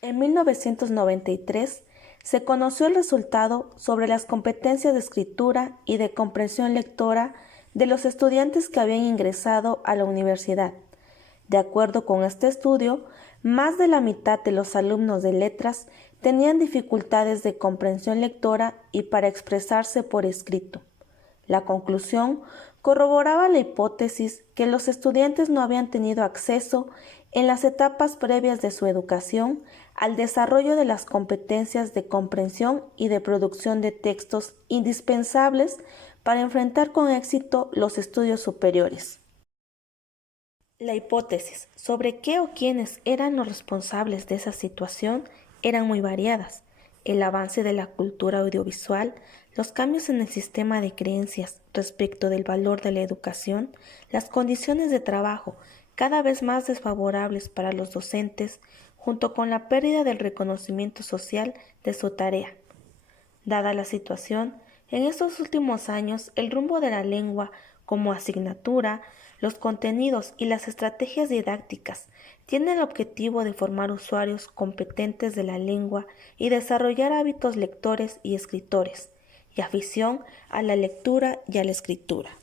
En 1993 se conoció el resultado sobre las competencias de escritura y de comprensión lectora de los estudiantes que habían ingresado a la universidad. De acuerdo con este estudio, más de la mitad de los alumnos de letras tenían dificultades de comprensión lectora y para expresarse por escrito. La conclusión corroboraba la hipótesis que los estudiantes no habían tenido acceso en las etapas previas de su educación al desarrollo de las competencias de comprensión y de producción de textos indispensables para enfrentar con éxito los estudios superiores. La hipótesis sobre qué o quiénes eran los responsables de esa situación eran muy variadas. El avance de la cultura audiovisual, los cambios en el sistema de creencias respecto del valor de la educación, las condiciones de trabajo cada vez más desfavorables para los docentes, junto con la pérdida del reconocimiento social de su tarea. Dada la situación, en estos últimos años el rumbo de la lengua como asignatura, los contenidos y las estrategias didácticas tienen el objetivo de formar usuarios competentes de la lengua y desarrollar hábitos lectores y escritores, y afición a la lectura y a la escritura.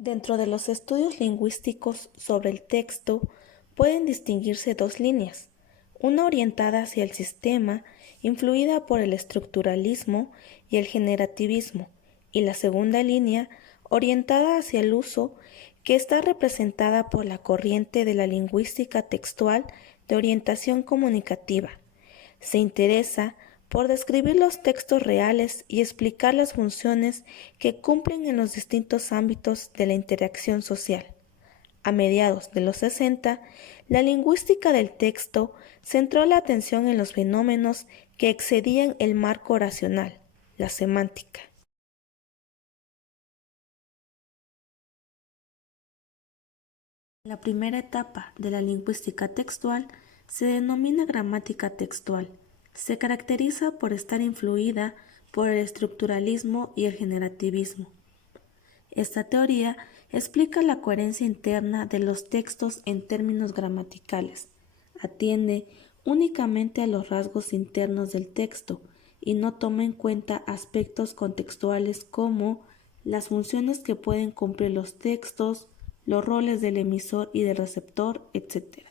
Dentro de los estudios lingüísticos sobre el texto pueden distinguirse dos líneas, una orientada hacia el sistema, influida por el estructuralismo y el generativismo, y la segunda línea, orientada hacia el uso, que está representada por la corriente de la lingüística textual de orientación comunicativa. Se interesa por describir los textos reales y explicar las funciones que cumplen en los distintos ámbitos de la interacción social. A mediados de los 60, la lingüística del texto centró la atención en los fenómenos que excedían el marco oracional, la semántica. La primera etapa de la lingüística textual se denomina gramática textual. Se caracteriza por estar influida por el estructuralismo y el generativismo. Esta teoría explica la coherencia interna de los textos en términos gramaticales. Atiende únicamente a los rasgos internos del texto y no toma en cuenta aspectos contextuales como las funciones que pueden cumplir los textos, los roles del emisor y del receptor, etc.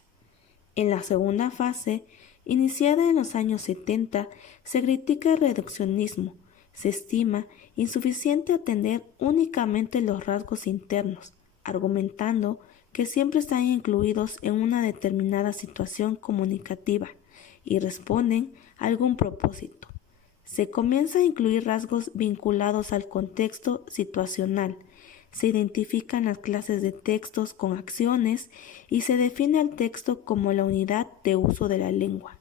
En la segunda fase, iniciada en los años 70, se critica el reduccionismo. Se estima insuficiente atender únicamente los rasgos internos, argumentando que siempre están incluidos en una determinada situación comunicativa y responden a algún propósito. Se comienza a incluir rasgos vinculados al contexto situacional, se identifican las clases de textos con acciones y se define al texto como la unidad de uso de la lengua.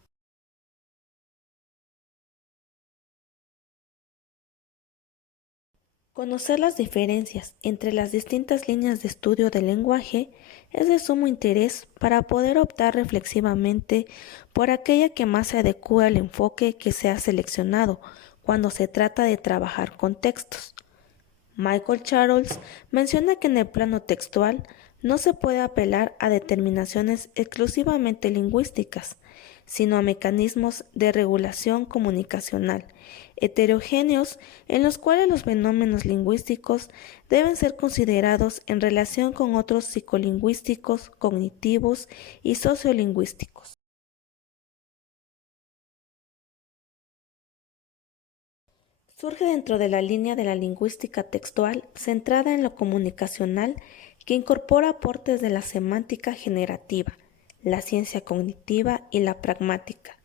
Conocer las diferencias entre las distintas líneas de estudio del lenguaje es de sumo interés para poder optar reflexivamente por aquella que más se adecue al enfoque que se ha seleccionado cuando se trata de trabajar con textos. Michael Charles menciona que en el plano textual no se puede apelar a determinaciones exclusivamente lingüísticas, sino a mecanismos de regulación comunicacional heterogéneos en los cuales los fenómenos lingüísticos deben ser considerados en relación con otros psicolingüísticos, cognitivos y sociolingüísticos. Surge dentro de la línea de la lingüística textual centrada en lo comunicacional que incorpora aportes de la semántica generativa, la ciencia cognitiva y la pragmática.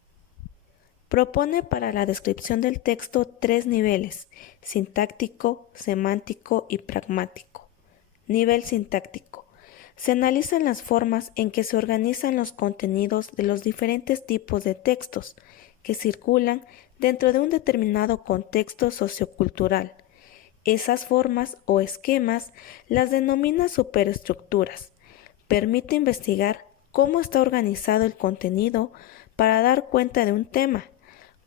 Propone para la descripción del texto tres niveles: sintáctico, semántico y pragmático. Nivel sintáctico. Se analizan las formas en que se organizan los contenidos de los diferentes tipos de textos que circulan dentro de un determinado contexto sociocultural. Esas formas o esquemas las denomina superestructuras. Permite investigar cómo está organizado el contenido para dar cuenta de un tema,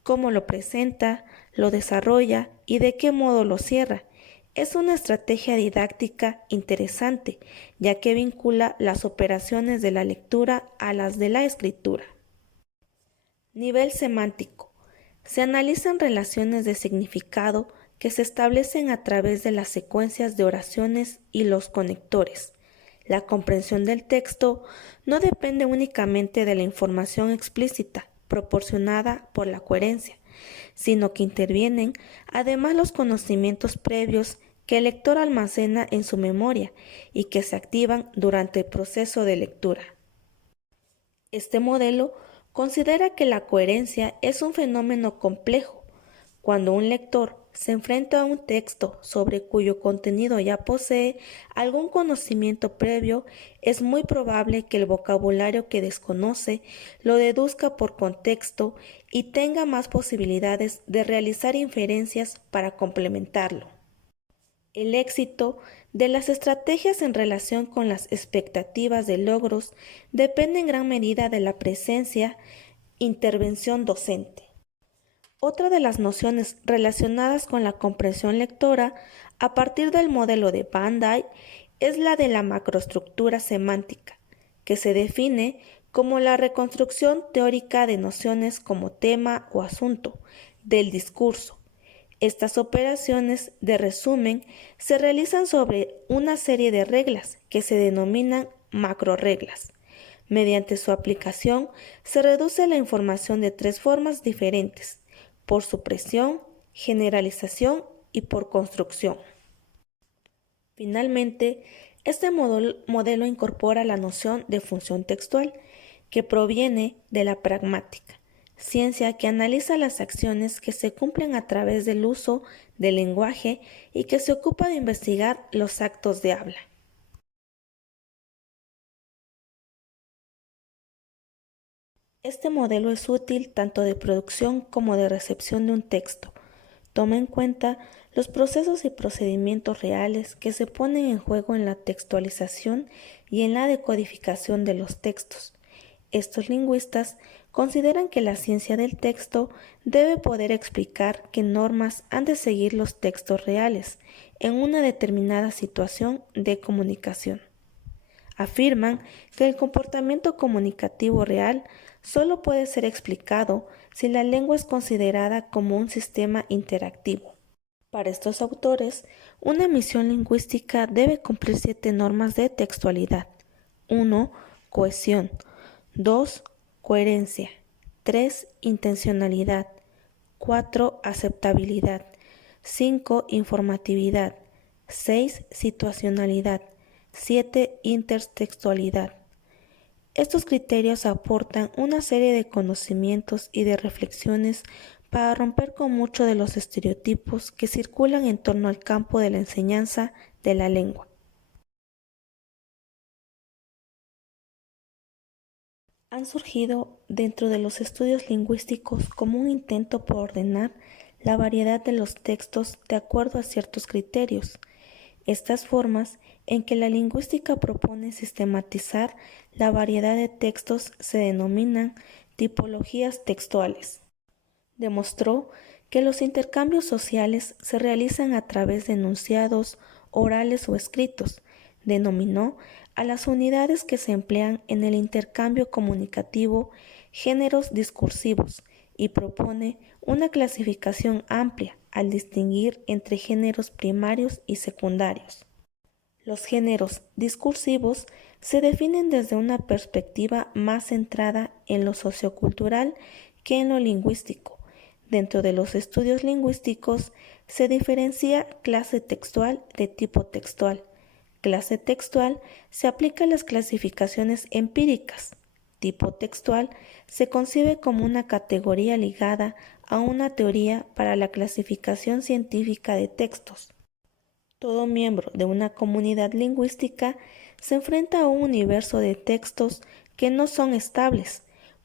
cómo lo presenta, lo desarrolla y de qué modo lo cierra, Es una estrategia didáctica interesante, ya que vincula las operaciones de la lectura a las de la escritura. Nivel semántico. Se analizan relaciones de significado que se establecen a través de las secuencias de oraciones y los conectores. La comprensión del texto no depende únicamente de la información explícita proporcionada por la coherencia, sino que intervienen además los conocimientos previos que el lector almacena en su memoria y que se activan durante el proceso de lectura. Este modelo considera que la coherencia es un fenómeno complejo. Cuando un lector se enfrenta a un texto sobre cuyo contenido ya posee algún conocimiento previo, es muy probable que el vocabulario que desconoce lo deduzca por contexto y tenga más posibilidades de realizar inferencias para complementarlo. El éxito de las estrategias en relación con las expectativas de logros depende en gran medida de la intervención docente. Otra de las nociones relacionadas con la comprensión lectora a partir del modelo de Van Dyck es la de la macroestructura semántica, que se define como la reconstrucción teórica de nociones como tema o asunto del discurso. Estas operaciones de resumen se realizan sobre una serie de reglas que se denominan macroreglas. Mediante su aplicación se reduce la información de tres formas diferentes: por supresión, generalización y por construcción. Finalmente, este modelo incorpora la noción de función textual, que proviene de la pragmática, ciencia que analiza las acciones que se cumplen a través del uso del lenguaje y que se ocupa de investigar los actos de habla. Este modelo es útil tanto de producción como de recepción de un texto. Toma en cuenta los procesos y procedimientos reales que se ponen en juego en la textualización y en la decodificación de los textos. Estos lingüistas consideran que la ciencia del texto debe poder explicar qué normas han de seguir los textos reales en una determinada situación de comunicación. Afirman que el comportamiento comunicativo real solo puede ser explicado si la lengua es considerada como un sistema interactivo. Para estos autores, una misión lingüística debe cumplir 7 normas de textualidad. 1. Cohesión. 2. Coherencia. 3. Intencionalidad. 4. Aceptabilidad. 5. Informatividad. 6. Situacionalidad. 7. Intertextualidad. Estos criterios aportan una serie de conocimientos y de reflexiones para romper con muchos de los estereotipos que circulan en torno al campo de la enseñanza de la lengua. Han surgido dentro de los estudios lingüísticos como un intento por ordenar la variedad de los textos de acuerdo a ciertos criterios. Estas formas en que la lingüística propone sistematizar la variedad de textos se denominan tipologías textuales. Demostró que los intercambios sociales se realizan a través de enunciados orales o escritos. Denominó a las unidades que se emplean en el intercambio comunicativo géneros discursivos y propone una clasificación amplia al distinguir entre géneros primarios y secundarios. Los géneros discursivos se definen desde una perspectiva más centrada en lo sociocultural que en lo lingüístico. Dentro de los estudios lingüísticos se diferencia clase textual de tipo textual. Clase textual se aplica a las clasificaciones empíricas. Tipo textual se concibe como una categoría ligada a una teoría para la clasificación científica de textos. Todo miembro de una comunidad lingüística se enfrenta a un universo de textos que no son estables,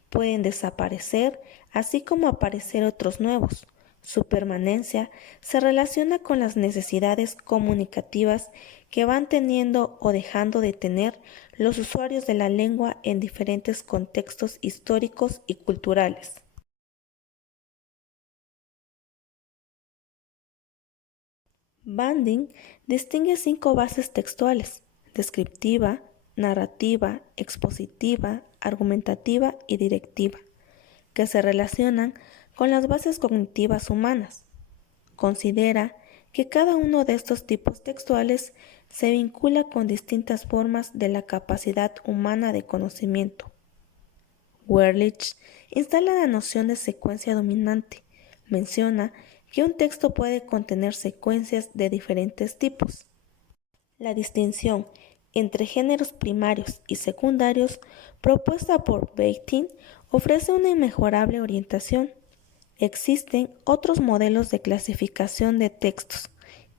pueden desaparecer, así como aparecer otros nuevos. Su permanencia se relaciona con las necesidades comunicativas que van teniendo o dejando de tener los usuarios de la lengua en diferentes contextos históricos y culturales. Banding distingue 5 bases textuales: descriptiva, narrativa, expositiva, argumentativa y directiva, que se relacionan con las bases cognitivas humanas. Considera que cada uno de estos tipos textuales se vincula con distintas formas de la capacidad humana de conocimiento. Werlich instala la noción de secuencia dominante. Menciona que un texto puede contener secuencias de diferentes tipos. La distinción entre géneros primarios y secundarios propuesta por Bakhtin ofrece una inmejorable orientación. Existen otros modelos de clasificación de textos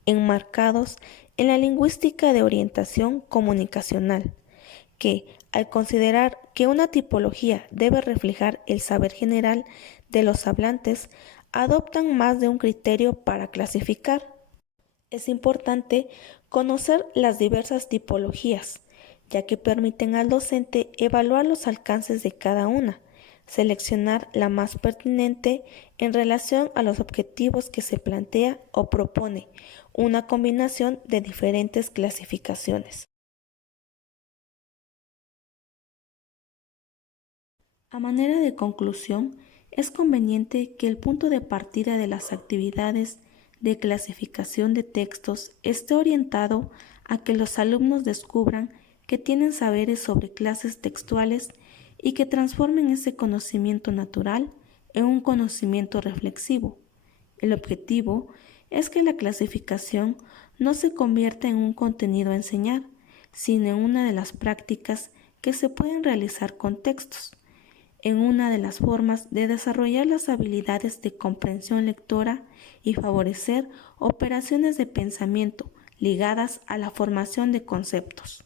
enmarcados en la lingüística de orientación comunicacional, que, al considerar que una tipología debe reflejar el saber general de los hablantes, adoptan más de un criterio para clasificar. Es importante conocer las diversas tipologías, ya que permiten al docente evaluar los alcances de cada una, seleccionar la más pertinente en relación a los objetivos que se plantea o propone una combinación de diferentes clasificaciones. A manera de conclusión, es conveniente que el punto de partida de las actividades de clasificación de textos esté orientado a que los alumnos descubran que tienen saberes sobre clases textuales y que transformen ese conocimiento natural en un conocimiento reflexivo. El objetivo es que la clasificación no se convierta en un contenido a enseñar, sino en una de las prácticas que se pueden realizar con textos, en una de las formas de desarrollar las habilidades de comprensión lectora y favorecer operaciones de pensamiento ligadas a la formación de conceptos.